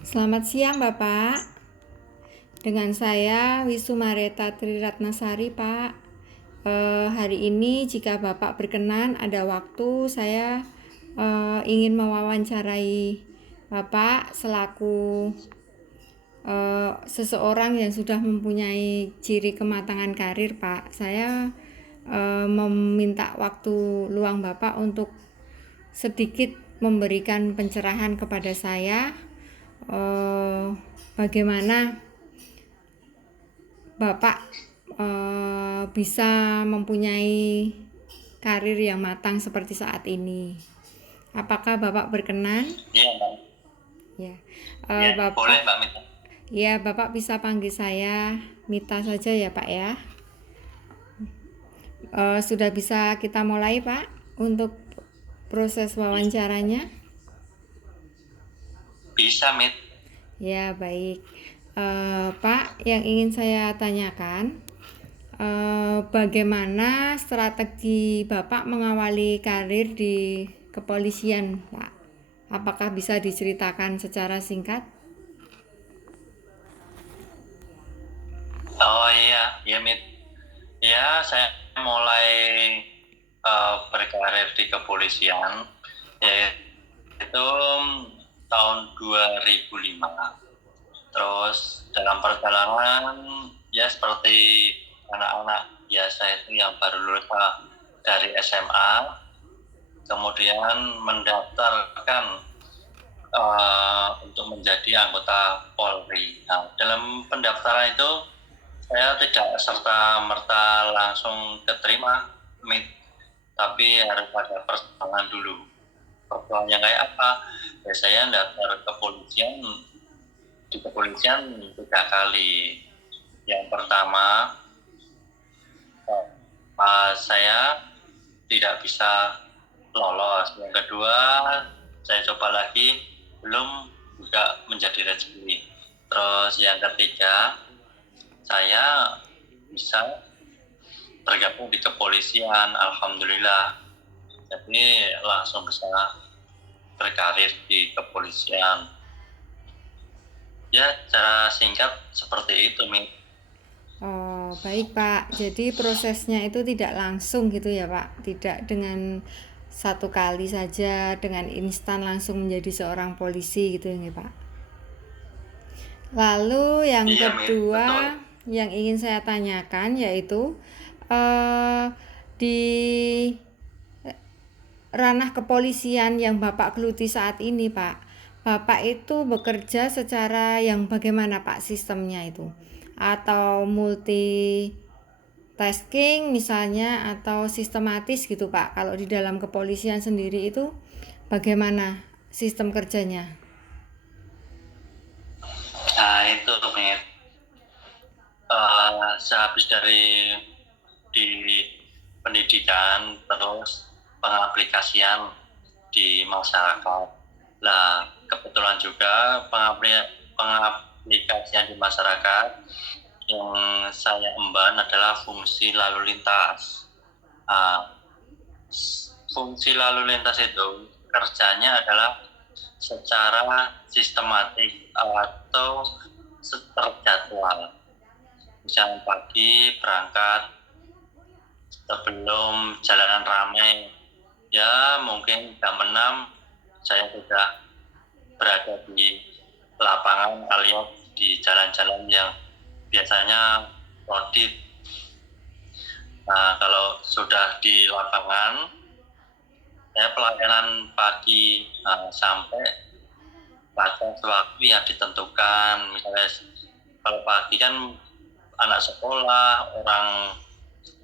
Selamat siang Bapak, dengan saya Wisumareta Triratnasari Pak. Hari ini jika Bapak berkenan ada waktu saya ingin mewawancarai Bapak selaku seseorang yang sudah mempunyai ciri kematangan karir Pak. Saya meminta waktu luang Bapak untuk sedikit memberikan pencerahan kepada saya bagaimana Bapak bisa mempunyai karir yang matang seperti saat ini. Apakah Bapak berkenan? Iya, Mbak. Ya, Iya, boleh, Bapak, Mbak Mita. ya Bapak bisa panggil saya Mita saja ya Pak ya. Sudah bisa kita mulai Pak untuk proses wawancaranya? Bisa, Mit. Ya baik. Pak, yang ingin saya tanyakan, bagaimana strategi Bapak mengawali karir di kepolisian, Pak? Apakah bisa diceritakan secara singkat? Oh iya, iya, Mit. Ya, saya mulai berkarir di kepolisian, yaitu tahun 2005. Terus dalam perjalanan, ya seperti anak-anak biasa itu yang baru lulus dari SMA, kemudian mendaftarkan untuk menjadi anggota Polri. Nah, dalam pendaftaran itu saya tidak serta-merta langsung keterima, tapi harus ada perjuangan dulu. Perjuangannya kayak apa? Ya, saya daftar di kepolisian 3 kali. Yang pertama, saya tidak bisa lolos. Yang kedua, saya coba lagi, belum juga menjadi rezeki. Terus yang ketiga, saya bisa bergabung di kepolisian, alhamdulillah. Jadi langsung bisa berkarir di kepolisian. Ya, cara singkat seperti itu, Mi. Oh, baik Pak. Jadi prosesnya itu tidak langsung gitu ya Pak? Tidak dengan satu kali saja dengan instan langsung menjadi seorang polisi gitu ya Pak? Lalu yang Iya, Mi, betul. kedua yang ingin saya tanyakan yaitu eh, di ranah kepolisian yang Bapak geluti saat ini, Pak. Bapak itu bekerja secara yang bagaimana, Pak, sistemnya itu? Atau multi tasking misalnya atau sistematis gitu, Pak. Kalau di dalam kepolisian sendiri itu bagaimana sistem kerjanya? Nah, itu, Mi. Sehabis dari di pendidikan, terus pengaplikasian di masyarakat. Nah, kebetulan juga pengaplikasian di masyarakat yang saya emban adalah fungsi lalu lintas. Nah, fungsi lalu lintas itu kerjanya adalah secara sistematik atau terjadwal. Misalnya pagi berangkat sebelum jalanan ramai, ya mungkin jam 6 saya sudah berada di lapangan alias di jalan-jalan yang biasanya audit. Nah, kalau sudah di lapangan, saya pelayanan pagi sampai batas waktu yang ditentukan. Misalnya kalau pagi kan anak sekolah, orang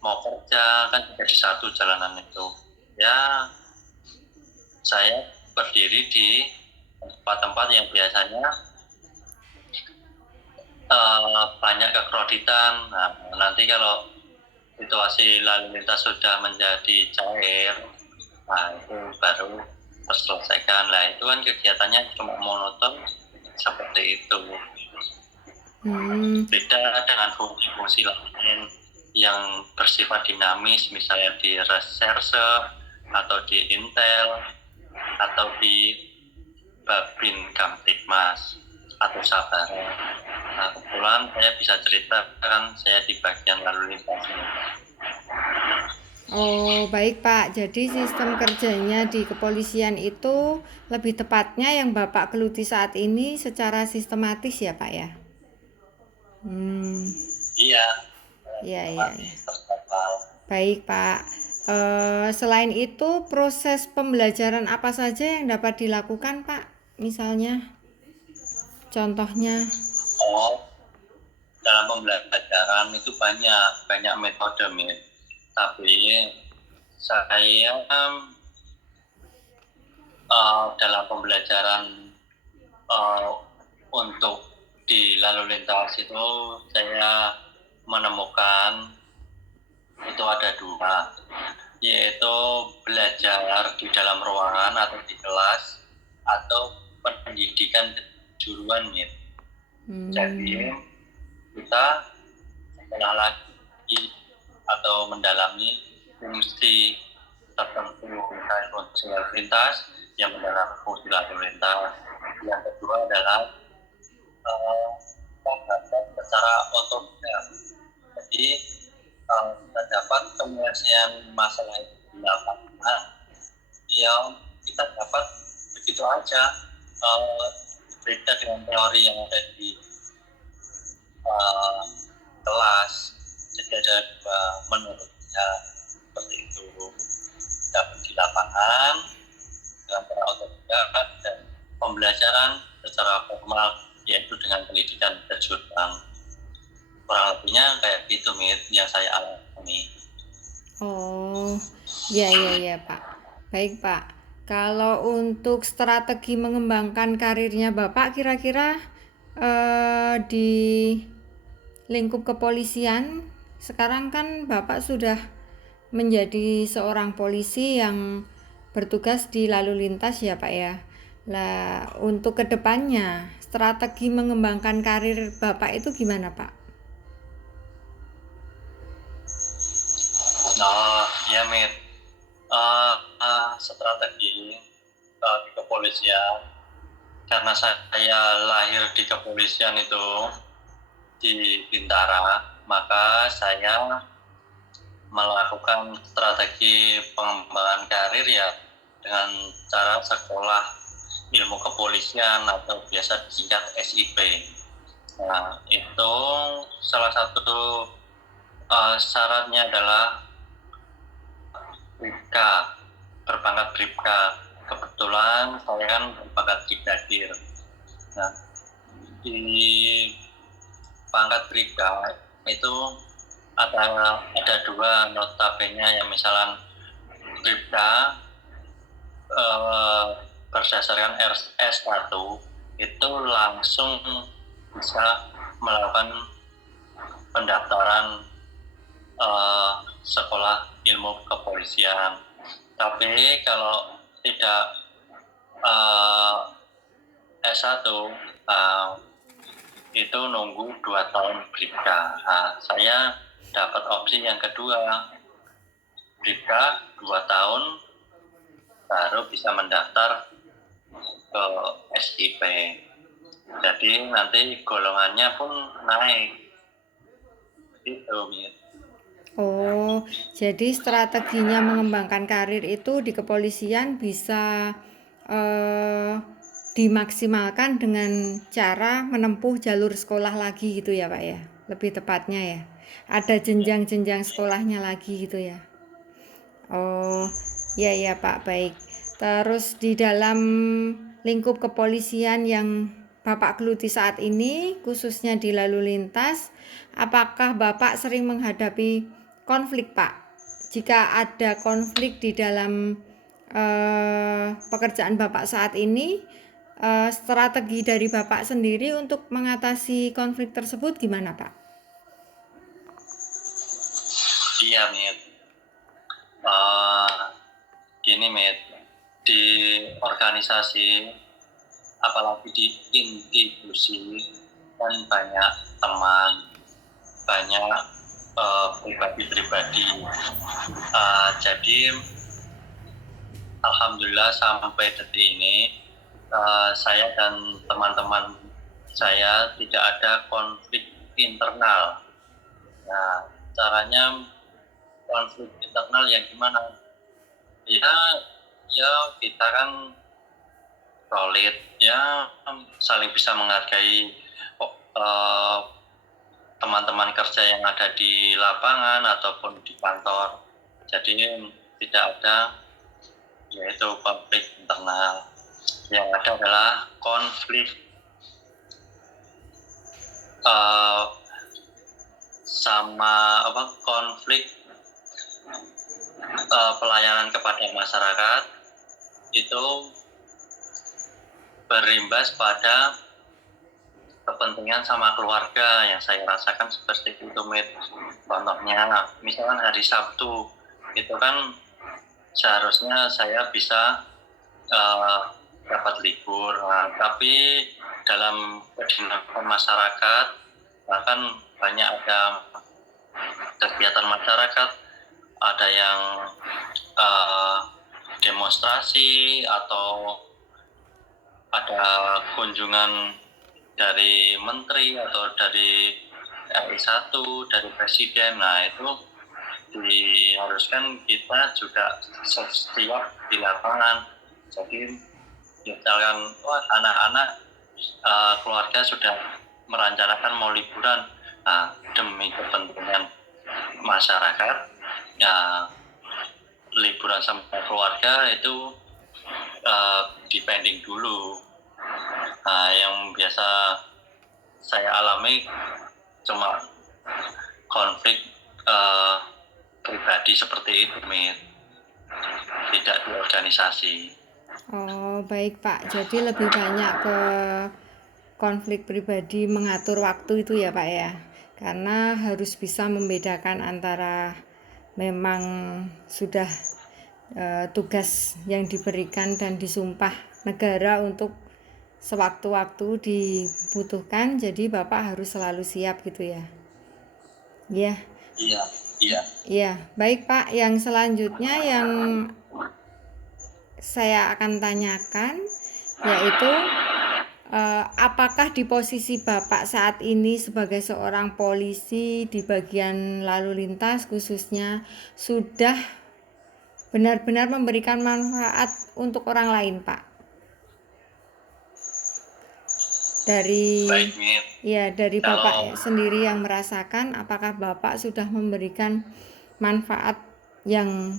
mau kerja, kan jadi satu jalanan itu. Ya, saya berdiri di tempat-tempat yang biasanya banyak kekroditan. Nah, nanti kalau situasi lalu lintas sudah menjadi cair, nah itu baru terselesaikan. Lah itu kan kegiatannya cuma monoton seperti itu. Beda dengan fungsi-fungsi lain yang bersifat dinamis, misalnya di reserse atau di intel atau di Babin Kamtibmas. atau sabar. Nah, kebetulan saya bisa cerita kan saya di bagian lalu lintas ini. Oh, baik Pak. Jadi sistem kerjanya di kepolisian itu lebih tepatnya yang Bapak geluti saat ini secara sistematis ya Pak ya? Hmm, Iya, ya ya ya. otomatis terkawal. Baik Pak. Selain itu proses pembelajaran apa saja yang dapat dilakukan Pak? Misalnya, contohnya. Oh, dalam pembelajaran itu banyak metode, Mit. Tapi saya dalam pembelajaran uh, untuk di lalu lintas itu saya menemukan itu ada dua, yaitu belajar di dalam ruangan atau di kelas atau pendidikan kejuruan, Mit. Jadi kita sekolah lagi atau mendalami fungsi tertentu misalnya fungsi lalu lintas yang mendalami fungsi lalu lintas. Yang kedua adalah pengetahuan secara otonom. Jadi kita dapat penyelesaian masalah itu di lapangan yang kita dapat begitu aja, beda dengan teori yang ada di kelas. Jadi ada dua menurutnya seperti itu, dapat di lapangan dengan cara otodidak dan pembelajaran secara formal yaitu dengan pendidikan kejuruan. Kurang lebihnya kayak gitu, Mit, yang saya alami. Oh, ya ya ya Pak. Baik Pak. Kalau untuk strategi mengembangkan karirnya Bapak kira-kira di lingkup kepolisian sekarang kan Bapak sudah menjadi seorang polisi yang bertugas di lalu lintas ya Pak ya. Lah untuk kedepannya strategi mengembangkan karir Bapak itu gimana Pak? Nah, ya, Mit. Strategi di kepolisian, karena saya lahir di kepolisian itu di Bintara, maka saya melakukan strategi pengembangan karir ya dengan cara sekolah ilmu kepolisian atau biasa disingkat SIP. Nah, itu salah satu syaratnya adalah Bribka, berpangkat Bribka. Kebetulan saya kan berpangkat brigadir. Nah, di pangkat Bribka itu ada dua notabene yang misalnya Bribka berdasarkan S1 itu langsung bisa melakukan pendaftaran sekolah ilmu kepolisian. Tapi kalau tidak S1 itu nunggu 2 tahun Bribka. Nah, saya dapat opsi yang kedua, Bribka 2 tahun baru bisa mendaftar ke SIP. Jadi nanti golongannya pun naik. Itu, Mit. Oh, jadi strateginya mengembangkan karir itu di kepolisian bisa dimaksimalkan dengan cara menempuh jalur sekolah lagi gitu ya Pak ya, lebih tepatnya ya. Ada jenjang-jenjang sekolahnya lagi gitu ya. Oh, ya ya Pak, baik. Terus di dalam lingkup kepolisian yang Bapak geluti saat ini, khususnya di lalu lintas, apakah Bapak sering menghadapi konflik, Pak? Jika ada konflik di dalam pekerjaan Bapak saat ini, strategi dari Bapak sendiri untuk mengatasi konflik tersebut gimana, Pak? Iya, Mit. Gini, Mit, di organisasi, apalagi di institusi, kan banyak teman, banyak pribadi-pribadi. Jadi, alhamdulillah sampai detik ini, saya dan teman-teman saya tidak ada konflik internal. Nah, caranya konflik internal yang gimana? Ya kita kan solid, ya saling bisa menghargai teman-teman kerja yang ada di lapangan ataupun di kantor. Jadi tidak ada yaitu konflik internal. Yang ada adalah konflik konflik pelayanan kepada masyarakat itu berimbas pada kepentingan sama keluarga yang saya rasakan seperti itu, Mit. Contohnya, misalkan hari Sabtu itu kan seharusnya saya bisa dapat libur, tapi dalam kegiatan masyarakat bahkan banyak ada kegiatan masyarakat, ada yang demonstrasi atau ada kunjungan dari menteri atau dari RI1, dari presiden. Nah, itu diharuskan kita juga siap di lapangan. Jadi misalkan anak-anak keluarga sudah merencanakan mau liburan, nah, demi kepentingan masyarakat, ya liburan sama keluarga itu dipending dulu. Nah, yang biasa saya alami cuma konflik pribadi seperti itu, Mit. Tidak di organisasi. Oh, baik Pak. Jadi lebih banyak ke konflik pribadi mengatur waktu itu ya Pak ya. Karena harus bisa membedakan antara memang sudah tugas yang diberikan dan disumpah negara untuk sewaktu-waktu dibutuhkan, jadi Bapak harus selalu siap gitu ya. Ya. Iya, baik Pak. Yang selanjutnya yang saya akan tanyakan yaitu apakah di posisi Bapak saat ini sebagai seorang polisi di bagian lalu lintas khususnya sudah benar-benar memberikan manfaat untuk orang lain, Pak? Dari Bapak sendiri yang merasakan, apakah Bapak sudah memberikan manfaat yang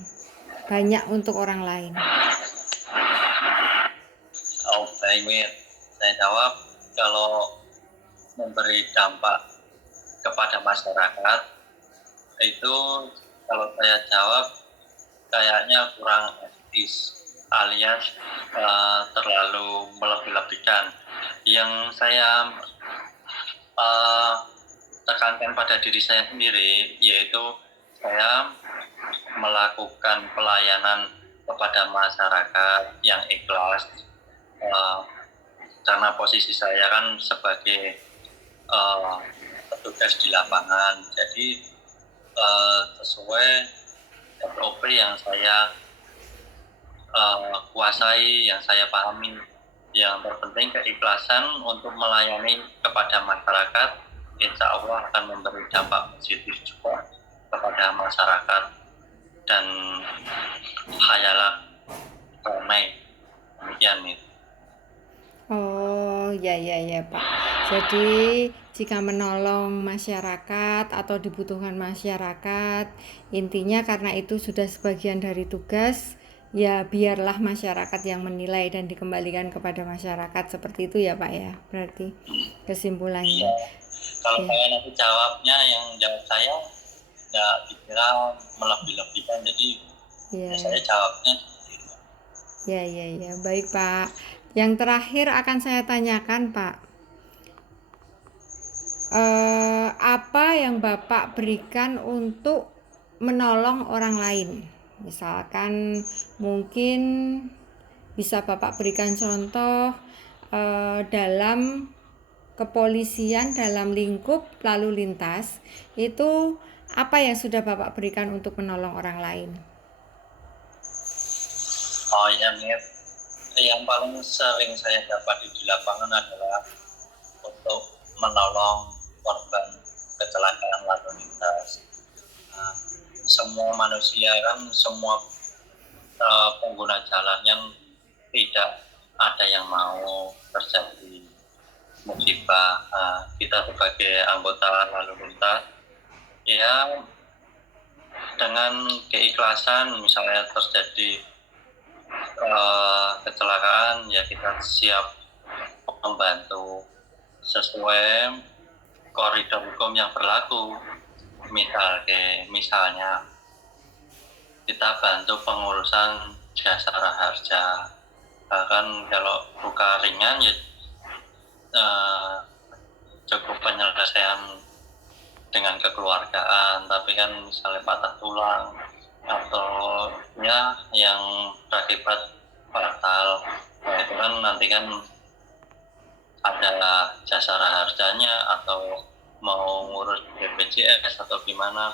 banyak untuk orang lain? Oh, baik, Mit. Saya jawab, kalau memberi dampak kepada masyarakat itu, kalau saya jawab kayaknya kurang etis, alias terlalu melebih-lebihkan. Yang saya tekankan pada diri saya sendiri, yaitu saya melakukan pelayanan kepada masyarakat yang ikhlas, karena posisi saya kan sebagai petugas di lapangan, jadi sesuai SOP yang saya kuasai, yang saya pahami. Yang terpenting keikhlasan untuk melayani kepada masyarakat, insya Allah akan memberi dampak positif juga kepada masyarakat dan khayalah ramai. Demikian, Mit. Oh, ya Pak. Jadi jika menolong masyarakat atau dibutuhkan masyarakat, intinya karena itu sudah sebagian dari tugas, ya biarlah masyarakat yang menilai dan dikembalikan kepada masyarakat, seperti itu ya Pak ya, berarti kesimpulannya. Iya. Kalau saya nanti jawabnya, yang jawab saya nggak dikira melebih-lebihkan, jadi saya jawabnya gitu. Ya, baik Pak. Yang terakhir akan saya tanyakan, Pak, apa yang Bapak berikan untuk menolong orang lain? Misalkan mungkin bisa Bapak berikan contoh dalam kepolisian, dalam lingkup lalu lintas, itu apa yang sudah Bapak berikan untuk menolong orang lain? Oh ya, Mir. Yang paling sering saya dapat di lapangan adalah untuk menolong korban kecelakaan lalu lintas. Semua manusia kan, semua pengguna jalan yang tidak ada yang mau terjadi musibah. Kita sebagai anggota lalu lintas ya dengan keikhlasan, misalnya terjadi kecelakaan ya kita siap membantu sesuai koridor hukum yang berlaku. Misalnya kita bantu pengurusan jasara harja, bahkan kalau luka ringan ya cukup penyelesaian dengan kekeluargaan. Tapi kan misalnya patah tulang atau ya yang berakibat fatal, nah itu kan nanti kan ada jasara harjanya, atau mau ngurus BPJS atau gimana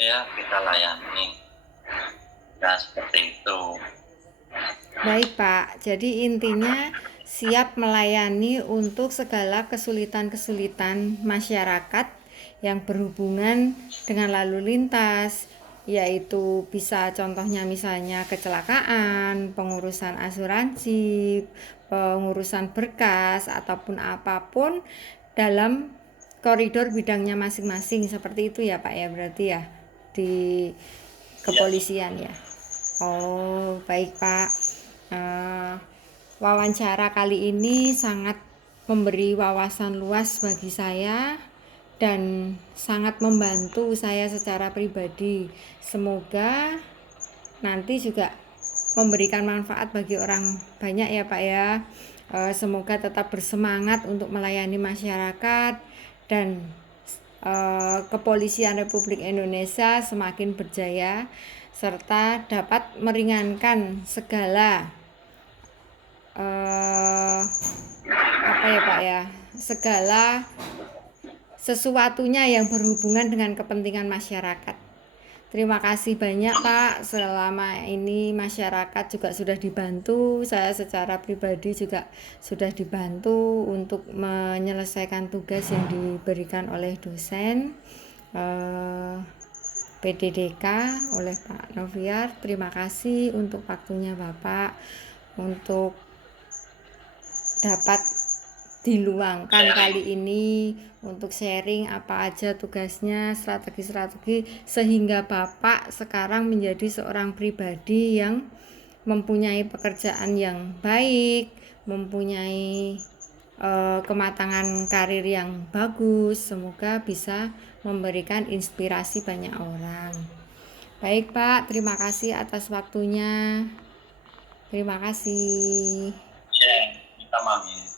ya kita layani. Nah seperti itu. Baik Pak, jadi intinya siap melayani untuk segala kesulitan-kesulitan masyarakat yang berhubungan dengan lalu lintas, yaitu bisa contohnya misalnya kecelakaan, pengurusan asuransi, pengurusan berkas, ataupun apapun dalam koridor bidangnya masing-masing. Seperti itu ya Pak ya, berarti ya di kepolisian ya. Oh baik Pak. Wawancara kali ini sangat memberi wawasan luas bagi saya dan sangat membantu saya secara pribadi. Semoga nanti juga memberikan manfaat bagi orang banyak ya Pak ya. Semoga tetap bersemangat untuk melayani masyarakat dan Kepolisian Republik Indonesia semakin berjaya serta dapat meringankan segala apa ya Pak ya, segala sesuatunya yang berhubungan dengan kepentingan masyarakat. Terima kasih banyak Pak, selama ini masyarakat juga sudah dibantu, saya secara pribadi juga sudah dibantu untuk menyelesaikan tugas yang diberikan oleh dosen PDDK oleh Pak Noviar. Terima kasih untuk waktunya Bapak untuk dapat diluangkan kali ini untuk sharing apa aja tugasnya, strategi-strategi, sehingga Bapak sekarang menjadi seorang pribadi yang mempunyai pekerjaan yang baik, mempunyai kematangan karir yang bagus. Semoga bisa memberikan inspirasi banyak orang. Baik Pak, terima kasih atas waktunya. Terima kasih. Ya, kita pamit.